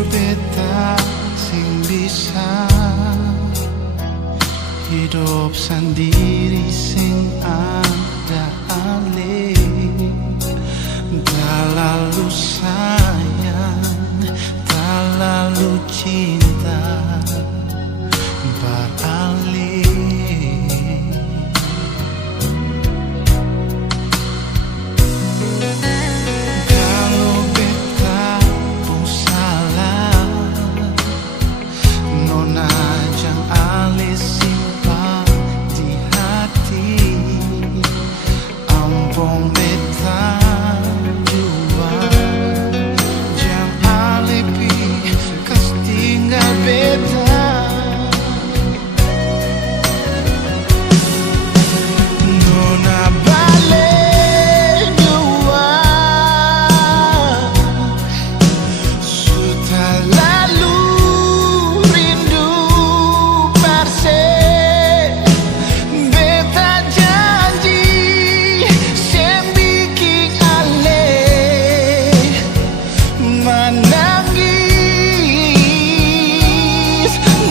Jujur beta sing bisa hidup sendiri sing ada alih. Tak lalu sayang, tak lalu cinta beralih. Kalau beta pun salah, nona jang alih simpan di hati. Ampun beta jua, jang alih pi kas tinggal beta. Nona balik jua, sudah lalu rindu perse. Beta janji sem bikin alih menangis.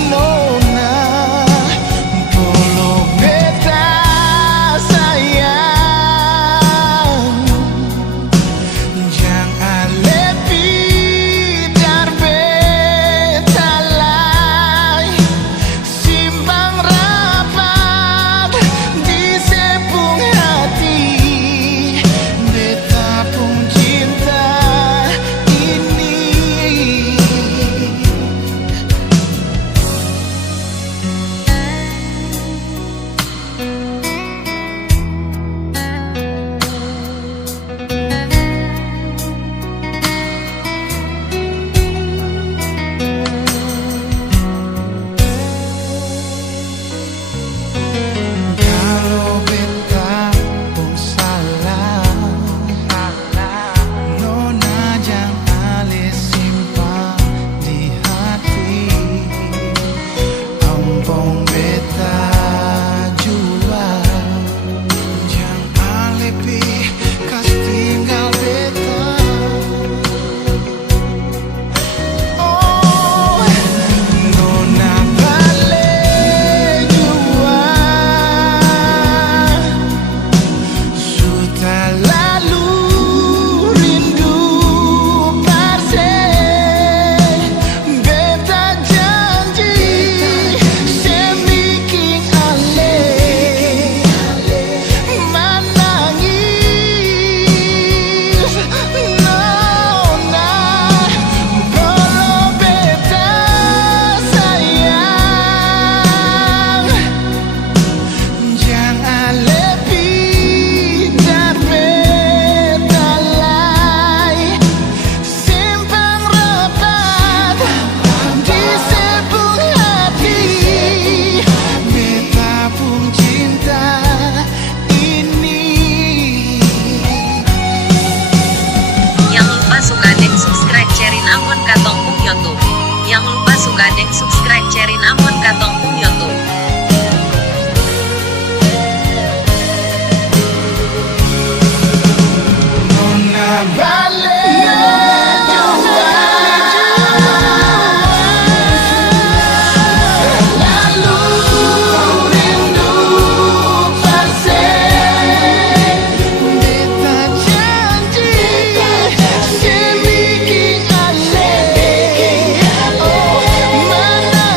Nona tolong beta sayang, jang alih pidar beta lai. Simpang rapat di sepung hati. Beta pun cinta ini. Kalau beta pun salah, nona jang alih simpan di hati. Ampun beta jua, jang alih pi kas tinggal beta. Oh, nona balik jua, sudah lalu rindu perse. Beta janji sem bikin alih menangis. Nona tolong beta sayang, jang alih pidar beta lai. Simpang rapat di sepung hati. Beta pun cinta ini. Yang lupa suka deng subscribe cerin amon katong pung YouTube. Yang lupa suka deng subscribe cerin amon katong pung YouTube. Nona balik jua, lalu rindu perse. Beta janji sem bikin alih menangis.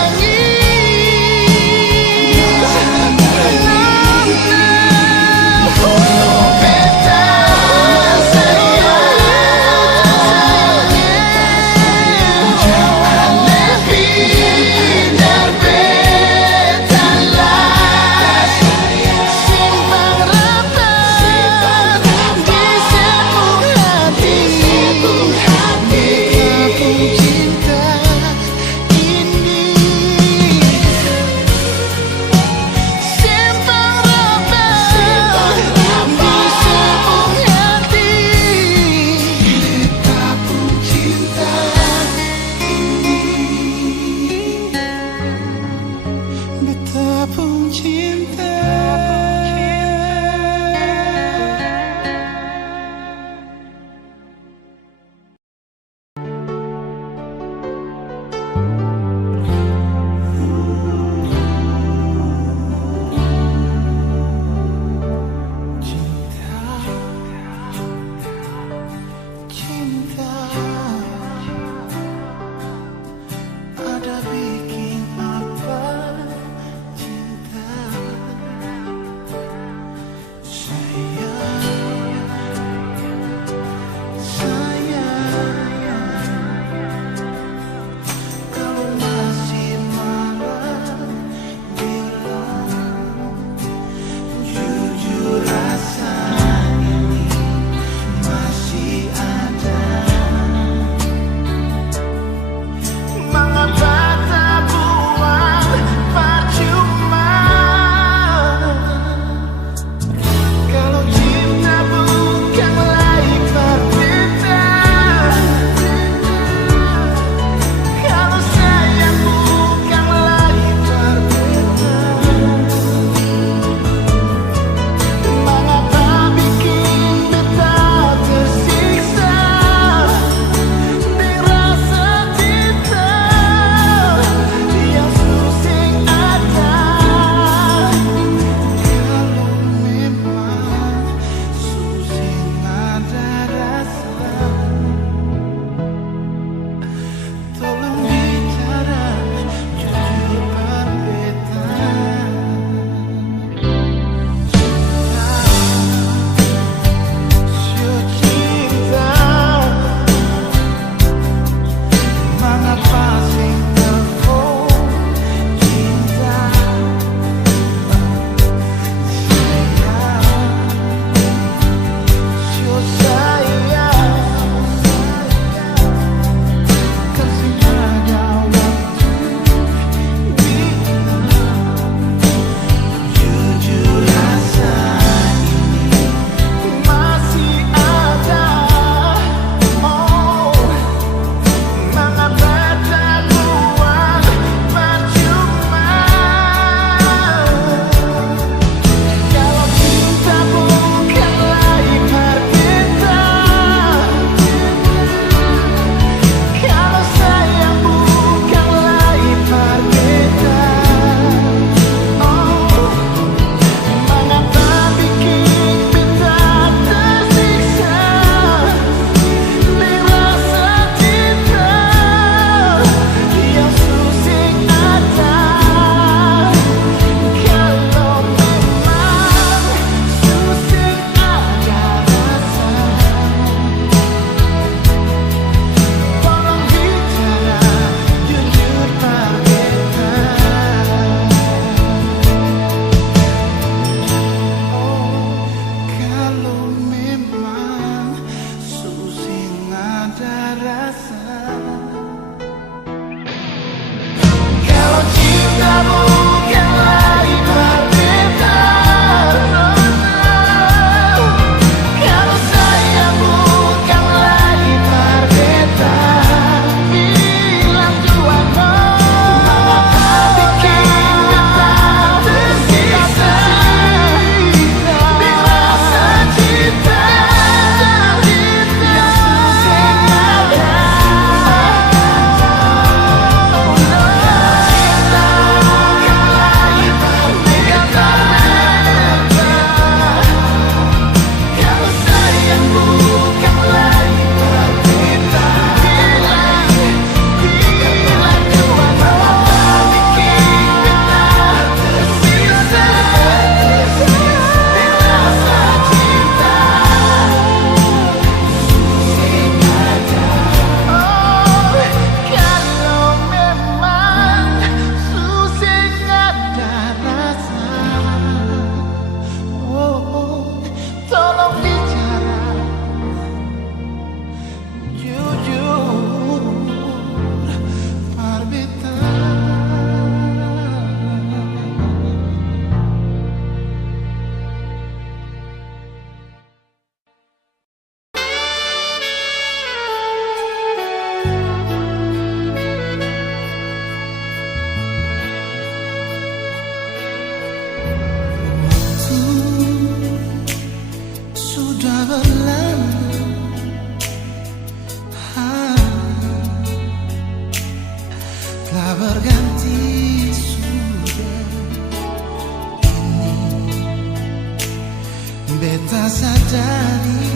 beta sadari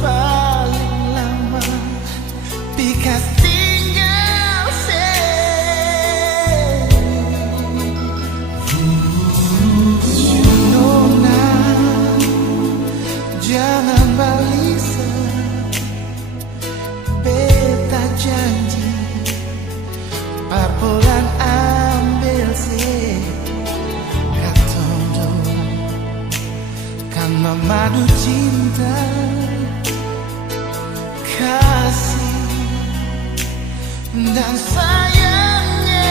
paling lama pikas tinggal Nona, jangan balisa, beta janji parpolan ambil sih katondo kan memadu cinta kasih dan sayangnya.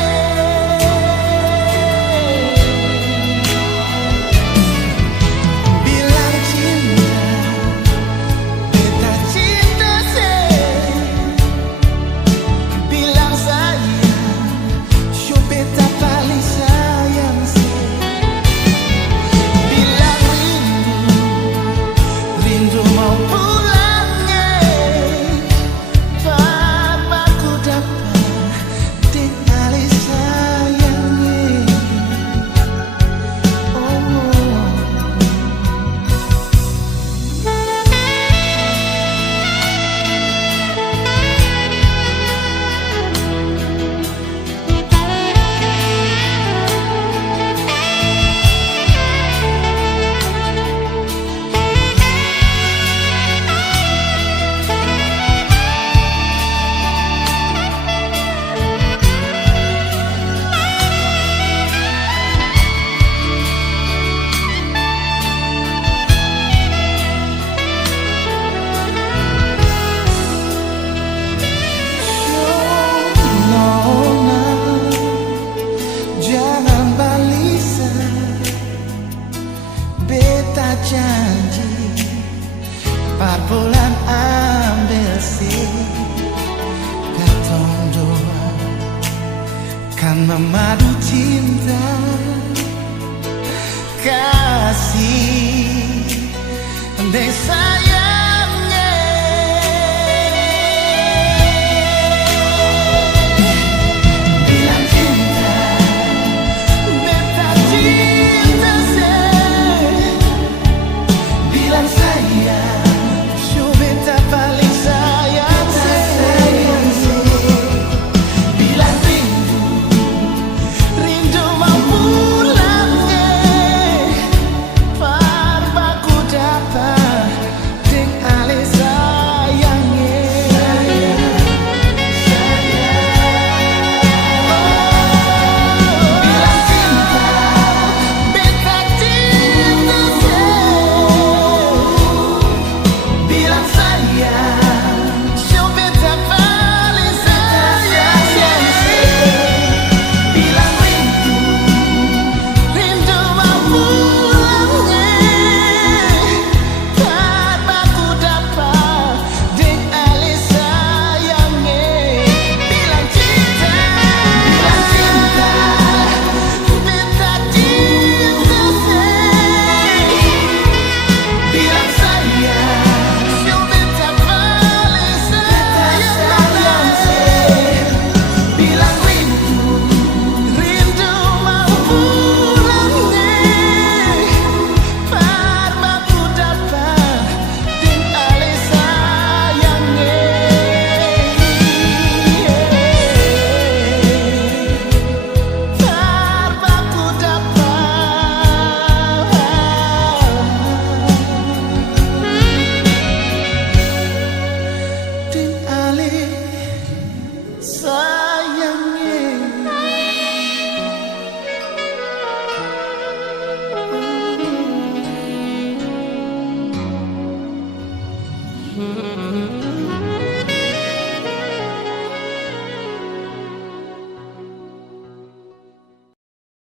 Bilang cinta, beta cinta sih. Bilang sayang, yo beta paling sayang sih. Bilang rindu, rindu mau pulangnya. Papaku dapat tinggali sayangnya. Beta janji parpolan ambil sih katong doa kan memadu cinta kasih desa